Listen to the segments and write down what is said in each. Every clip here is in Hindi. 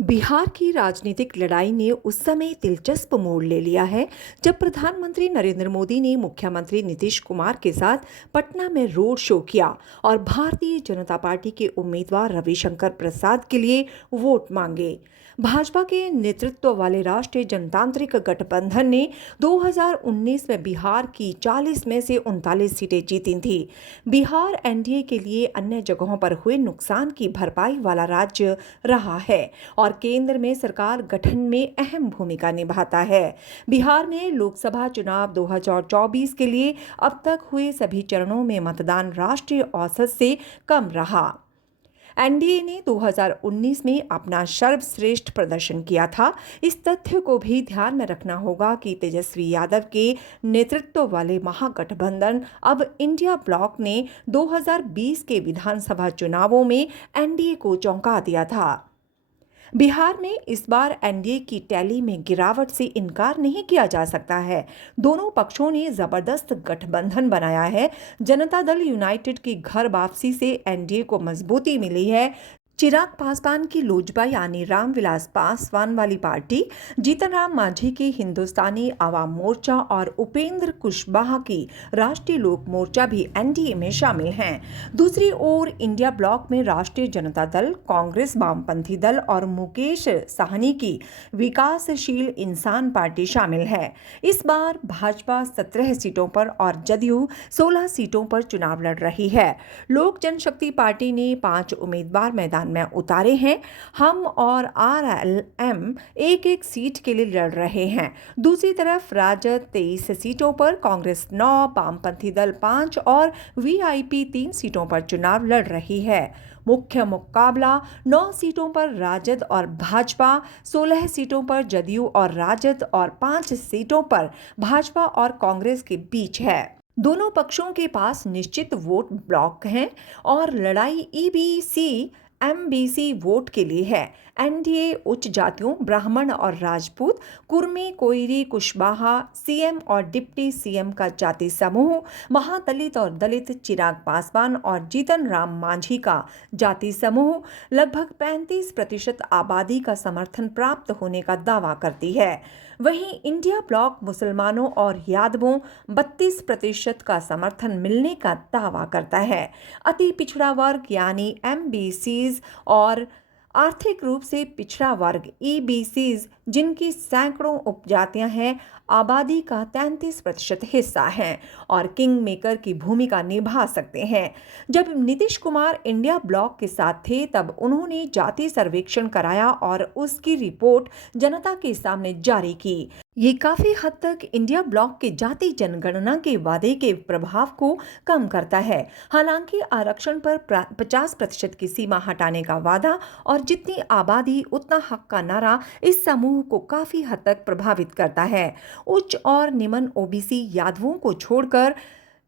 बिहार की राजनीतिक लड़ाई ने उस समय दिलचस्प मोड़ ले लिया है जब प्रधानमंत्री नरेंद्र मोदी ने मुख्यमंत्री नीतीश कुमार के साथ पटना में रोड शो किया और भारतीय जनता पार्टी के उम्मीदवार रविशंकर प्रसाद के लिए वोट मांगे। भाजपा के नेतृत्व वाले राष्ट्रीय जनतांत्रिक गठबंधन ने 2019 में बिहार की 40 में से 39 सीटें जीती थी। बिहार एनडीए के लिए अन्य जगहों पर हुए नुकसान की भरपाई वाला राज्य रहा है और केंद्र में सरकार गठन में अहम भूमिका निभाता है। बिहार में लोकसभा चुनाव 2024 के लिए अब तक हुए सभी चरणों में मतदान राष्ट्रीय औसत से कम रहा। एनडीए ने 2019 में अपना सर्वश्रेष्ठ प्रदर्शन किया था। इस तथ्य को भी ध्यान में रखना होगा कि तेजस्वी यादव के नेतृत्व वाले महागठबंधन अब इंडिया ब्लॉक ने 2020 के विधानसभा चुनावों में एनडीए को चौंका दिया था। बिहार में इस बार एनडीए की टैली में गिरावट से इनकार नहीं किया जा सकता है। दोनों पक्षों ने जबरदस्त गठबंधन बनाया है। जनता दल यूनाइटेड की घर वापसी से एनडीए को मजबूती मिली है। चिराग पासवान की लोजपा यानी रामविलास पासवान वाली पार्टी, जीतन राम मांझी की हिंदुस्तानी आवाम मोर्चा और उपेंद्र कुशवाहा की राष्ट्रीय लोक मोर्चा भी एनडीए में शामिल हैं। दूसरी ओर इंडिया ब्लॉक में राष्ट्रीय जनता दल, कांग्रेस, वामपंथी दल और मुकेश साहनी की विकासशील इंसान पार्टी शामिल है। इस बार भाजपा 17 सीटों पर और जदयू 16 सीटों पर चुनाव लड़ रही है। लोक जनशक्ति पार्टी ने 5 उम्मीदवार मैदान में उतारे हैं। हम और आरएलएम एक एक सीट के लिए लड़ रहे हैं। दूसरी तरफ राजद 23 सीटों पर, कांग्रेस 9, वामपंथी दल 5 और वीआईपी 3 सीटों पर चुनाव लड़ रही है। मुख्य मुकाबला 9 सीटों पर राजद और भाजपा, 16 सीटों पर जदयू और राजद और 5 सीटों पर भाजपा और कांग्रेस के बीच है। दोनों पक्षों के पास निश्चित वोट ब्लॉक हैं और लड़ाई ईबीसी एमबीसी वोट के लिए है। एनडीए उच्च जातियों, ब्राह्मण और राजपूत, कुर्मी, कोयरी, कुशवाहा, सीएम और डिप्टी सीएम का जाति समूह, महादलित और दलित, चिराग पासवान और जीतन राम मांझी का जाति समूह लगभग 35% आबादी का समर्थन प्राप्त होने का दावा करती है। वहीं इंडिया ब्लॉक मुसलमानों और यादवों 32% का समर्थन मिलने का दावा करता है। अति पिछड़ा वर्ग यानी एमबीसीज और आर्थिक रूप से पिछड़ा वर्ग ईबीसीज, जिनकी सैकड़ों उपजातियां हैं, आबादी का 33% हिस्सा हैं और किंग मेकर की भूमिका निभा सकते हैं। जब नीतीश कुमार इंडिया ब्लॉक के साथ थे तब उन्होंने जाति सर्वेक्षण कराया और उसकी रिपोर्ट जनता के सामने जारी की। ये काफी हद तक इंडिया ब्लॉक के जाति जनगणना के वादे के प्रभाव को कम करता है। हालांकि आरक्षण पर 50% की सीमा हटाने का वादा और जितनी आबादी उतना हक का नारा इस समूह को काफी हद तक प्रभावित करता है। उच्च और निम्न ओबीसी यादवों को छोड़कर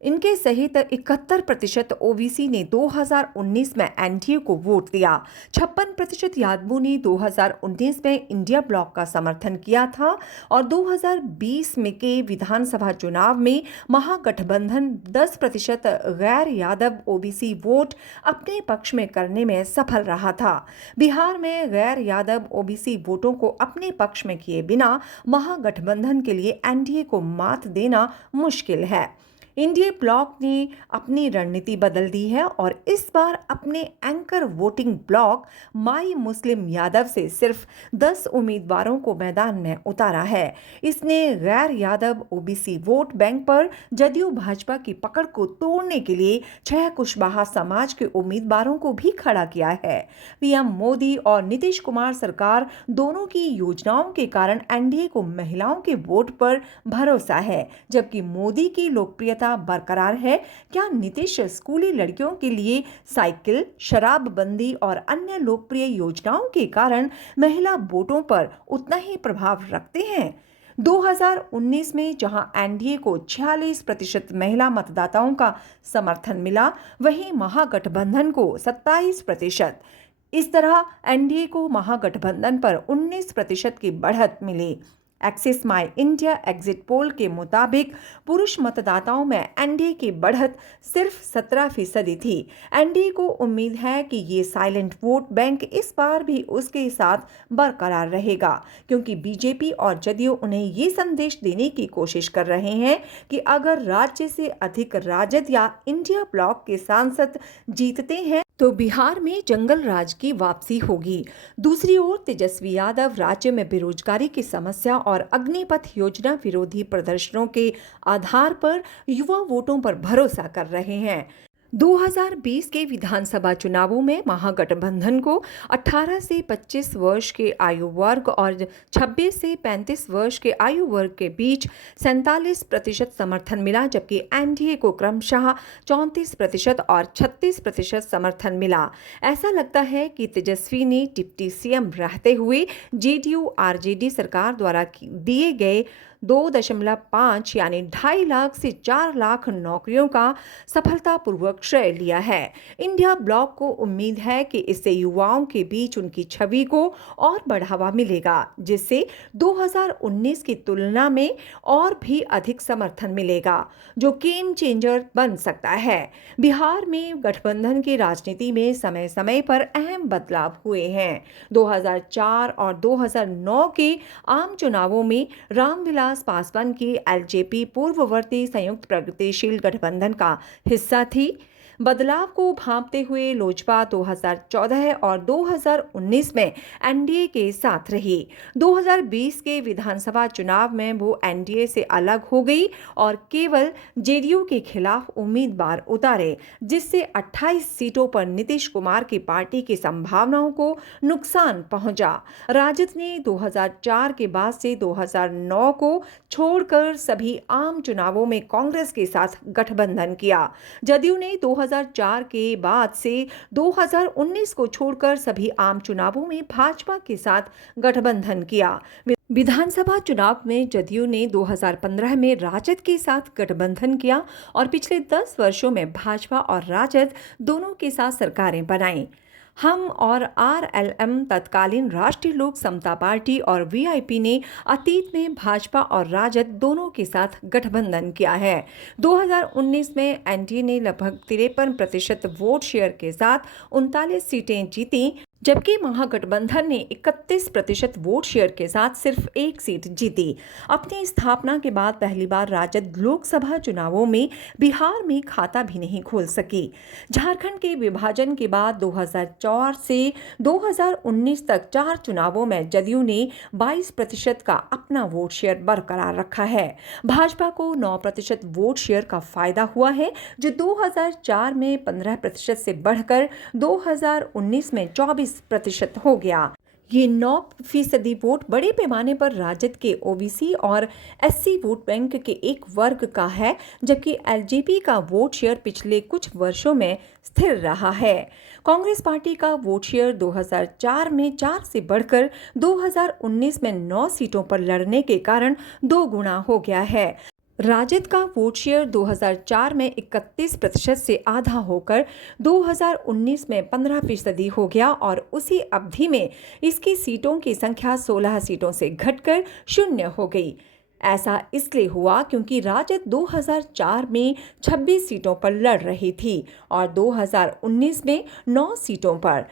इनके सहित 71% ओबीसी ने 2019 में एनडीए को वोट दिया। 56% यादवों ने 2019 में इंडिया ब्लॉक का समर्थन किया था और 2020 में के विधानसभा चुनाव में महागठबंधन 10% गैर यादव ओबीसी वोट अपने पक्ष में करने में सफल रहा था। बिहार में गैर यादव ओबीसी वोटों को अपने पक्ष में किए बिना महागठबंधन के लिए एनडीए को मात देना मुश्किल है। इंडिया ब्लॉक ने अपनी रणनीति बदल दी है और इस बार अपने एंकर वोटिंग ब्लॉक माई मुस्लिम यादव से सिर्फ 10 उम्मीदवारों को मैदान में उतारा है। इसने गैर यादव ओबीसी वोट बैंक पर जदयू भाजपा की पकड़ को तोड़ने के लिए 6 कुशवाहा समाज के उम्मीदवारों को भी खड़ा किया है। पीएम मोदी और नीतीश कुमार सरकार दोनों की योजनाओं के कारण एनडीए को महिलाओं के वोट पर भरोसा है, जबकि मोदी की लोकप्रियता बरकरार है। क्या नीतीश स्कूली लड़कियों के लिए साइकिल, शराबबंदी और अन्य लोकप्रिय योजनाओं के कारण महिला वोटों पर उतना ही प्रभाव रखते हैं? 2019 में जहां एनडीए को 46% महिला मतदाताओं का समर्थन मिला, वहीं महागठबंधन को 27%। इस तरह एनडीए को महागठबंधन पर 19% की बढ़त मिली। Axis My India exit poll के मुताबिक पुरुष मतदाताओं में एनडीए की बढ़त सिर्फ 17% थी। एनडीए को उम्मीद है कि ये साइलेंट वोट बैंक इस बार भी उसके साथ बरकरार रहेगा, क्योंकि बीजेपी और जदयू उन्हें ये संदेश देने की कोशिश कर रहे हैं कि अगर राज्य से अधिक राजद या इंडिया ब्लॉक के सांसद जीतते हैं तो बिहार में जंगल राज की वापसी होगी। दूसरी ओर तेजस्वी यादव राज्य में बेरोजगारी की समस्या और अग्निपथ योजना विरोधी प्रदर्शनों के आधार पर युवा वोटों पर भरोसा कर रहे हैं। 2020 के विधानसभा चुनावों में महागठबंधन को 18 से 25 वर्ष के आयु वर्ग और 26 से 35 वर्ष के आयु वर्ग के बीच 47% समर्थन मिला, जबकि एनडीए को क्रमशः 34% और 36% समर्थन मिला। ऐसा लगता है कि तेजस्वी ने डिप्टी सीएम रहते हुए जेडीयू आरजेडी सरकार द्वारा दिए गए 2.5 यानी 2.5 लाख से 4 लाख नौकरियों का सफलतापूर्वक श्रेय लिया है। इंडिया ब्लॉक को उम्मीद है कि इससे युवाओं के बीच उनकी छवि को और बढ़ावा मिलेगा, जिससे 2019 की तुलना में और भी अधिक समर्थन मिलेगा, जो गेम चेंजर बन सकता है। बिहार में गठबंधन की राजनीति में समय समय पर अहम बदलाव हुए हैं। 2004 और 2009 के आम चुनावों में रामविलास पासवान की एलजेपी पूर्ववर्ती संयुक्त प्रगतिशील गठबंधन का हिस्सा थी। बदलाव को भांपते हुए लोजपा 2014 और 2019 में एनडीए के साथ रही। 2020 के विधानसभा चुनाव में वो एनडीए से अलग हो गई और केवल जेडीयू के खिलाफ उम्मीदवार उतारे, जिससे 28 सीटों पर नीतीश कुमार की पार्टी की संभावनाओं को नुकसान पहुंचा। राजद ने 2004 के बाद से 2009 को छोड़कर सभी आम चुनावों में कांग्रेस के साथ गठबंधन किया। जदयू ने 2004 के बाद से 2019 को छोड़कर सभी आम चुनावों में भाजपा के साथ गठबंधन किया। विधानसभा चुनाव में जदयू ने 2015 में राजद के साथ गठबंधन किया और पिछले 10 वर्षों में भाजपा और राजद दोनों के साथ सरकारें बनाई। हम और आरएलएम तत्कालीन राष्ट्रीय लोक समता पार्टी और वीआईपी ने अतीत में भाजपा और राजद दोनों के साथ गठबंधन किया है। 2019 में एनडीए ने लगभग 53% वोट शेयर के साथ 39 सीटें जीती, जबकि महागठबंधन ने 31% वोट शेयर के साथ सिर्फ 1 सीट जीती। अपनी स्थापना के बाद पहली बार राजद लोकसभा चुनावों में बिहार में खाता भी नहीं खोल सकी। झारखंड के विभाजन के बाद 2004 से 2019 तक 4 चुनावों में जदयू ने 22% का अपना वोट शेयर बरकरार रखा है। भाजपा को 9% वोट शेयर का फायदा हुआ है, जो 2004 में 15% से बढ़कर 2019 में 24% हो गया। ये 9% वोट बड़े पैमाने पर राजद के ओबीसी और एससी वोट बैंक के एक वर्ग का है, जबकि एलजेपी का वोट शेयर पिछले कुछ वर्षों में स्थिर रहा है। कांग्रेस पार्टी का वोट शेयर 2004 में 4 से बढ़कर 2019 में 9 सीटों पर लड़ने के कारण 2 गुना हो गया है। राजद का वोट शेयर 2004 में 31% से आधा होकर 2019 में 15% हो गया और उसी अवधि में इसकी सीटों की संख्या 16 सीटों से घटकर 0 हो गई। ऐसा इसलिए हुआ क्योंकि राजद 2004 में 26 सीटों पर लड़ रही थी और 2019 में 9 सीटों पर।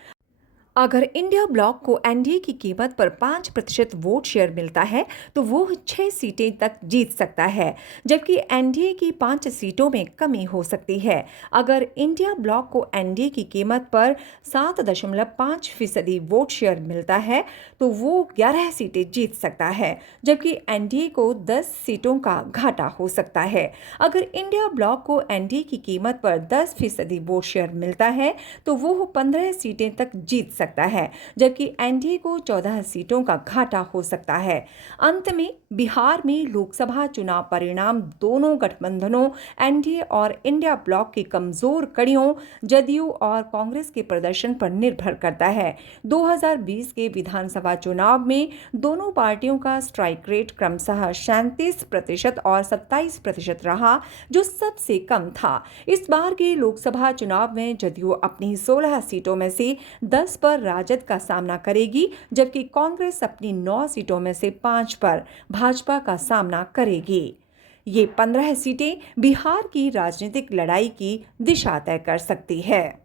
अगर इंडिया ब्लॉक को एनडीए की कीमत पर 5% वोट शेयर मिलता है तो वो 6 सीटें तक जीत सकता है, जबकि एनडीए की 5 सीटों में कमी हो सकती है। अगर इंडिया ब्लॉक को एनडीए की कीमत पर 7.5% वोट शेयर मिलता है तो वो 11 सीटें जीत सकता है, जबकि एनडीए को 10 सीटों का घाटा हो सकता है। अगर इंडिया ब्लॉक को एनडीए की कीमत पर 10% वोट शेयर मिलता है तो वो 15 सीटें तक जीत सकता है, जबकि एनडीए को 14 सीटों का घाटा हो सकता है। अंत में बिहार में लोकसभा चुनाव परिणाम दोनों गठबंधनों एनडीए और इंडिया ब्लॉक की कमजोर कड़ियों जदयू और कांग्रेस के प्रदर्शन पर निर्भर करता है। 2020 के विधानसभा चुनाव में दोनों पार्टियों का स्ट्राइक रेट क्रमशः 37% और 27% रहा, जो सबसे कम था। इस बार के लोकसभा चुनाव में जदयू अपनी 16 सीटों में से 10 पर पर राजद का सामना करेगी, जबकि कांग्रेस अपनी 9 सीटों में से 5 पर भाजपा का सामना करेगी। ये 15 सीटें बिहार की राजनीतिक लड़ाई की दिशा तय कर सकती है।